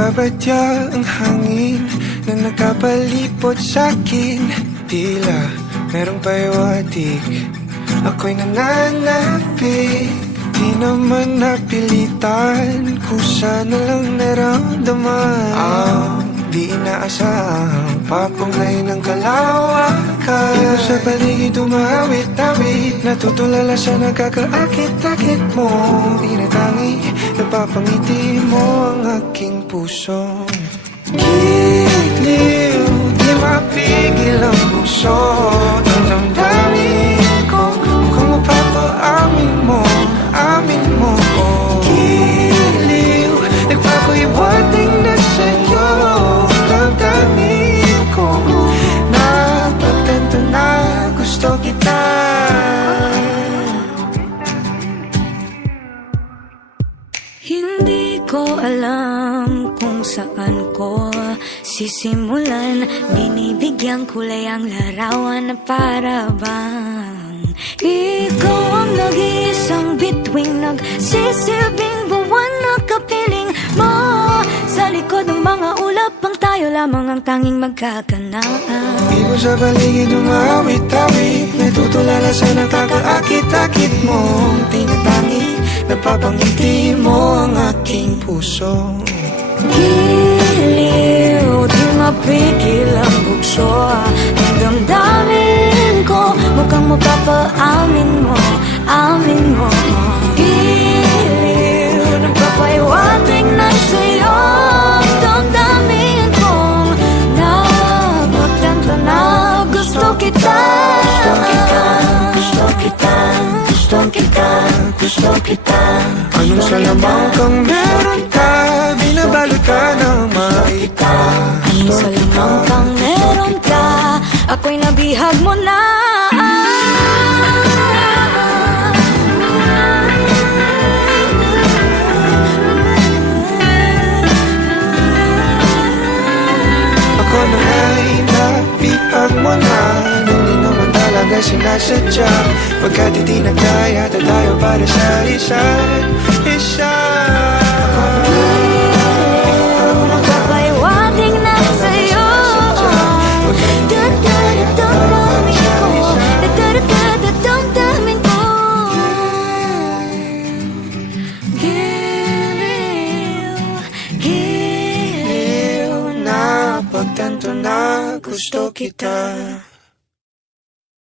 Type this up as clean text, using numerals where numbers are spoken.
Nagbabadya ang hangin na nakapalipot sa'kin. Tila merong pahiwatig, ako'y nananapit. Di naman napilitan, kusa na lang naramdaman ang di inaasahang papunglay ng kalawakan. Ikaw sa paligid umawit-awit, natutulala sa nakakaakit-akit mo. Tinatangi, napapangiti mo ang aking puso. Giliw, di mapigil ang puso. Ang damdamin ko, mukhang mapapaamin mo, amin mo. Giliw, nagpapahiwating na sa'yo. Damdamin ko, napagtanto na gusto kita. Hindi ko alam kung saan ko sisimulan. Binibigyan kulay ang larawan na para bang ikaw ang nag-iisang bituing, nagsisilbing buwan na kapiling mo. Sa likod ng mga ulap pang tayo lamang ang tanging magkakanaan. Di mo sa paligid umawit-awit, natutulala sa nakakaakit-akit mo. Tinatangi, napapangiti mo ang aking puso. Giliw, di mapigil ang bugso. Ang damdamin ko, mukhang mapapaamin mo, amin mo. Giliw, nagpapahiwatig na sa'yo. Ang damdamin kong napagtanto na gusto kita. Gusto kita, gusto kita, gusto kita. Anong salamang kang meron ka, binabalot ka ng maita. Anong salamang kang meron ka, ako'y nabihag mo na. Ako na nga'y nabihag mo na, nung di naman talaga sinasadya. Pagkat hindi na kaya, tayo para sa isa't isa. Magpapahiwatig na sa'yo. Damdamin ko. Giliw, giliw. Napagtanto na gusto kita.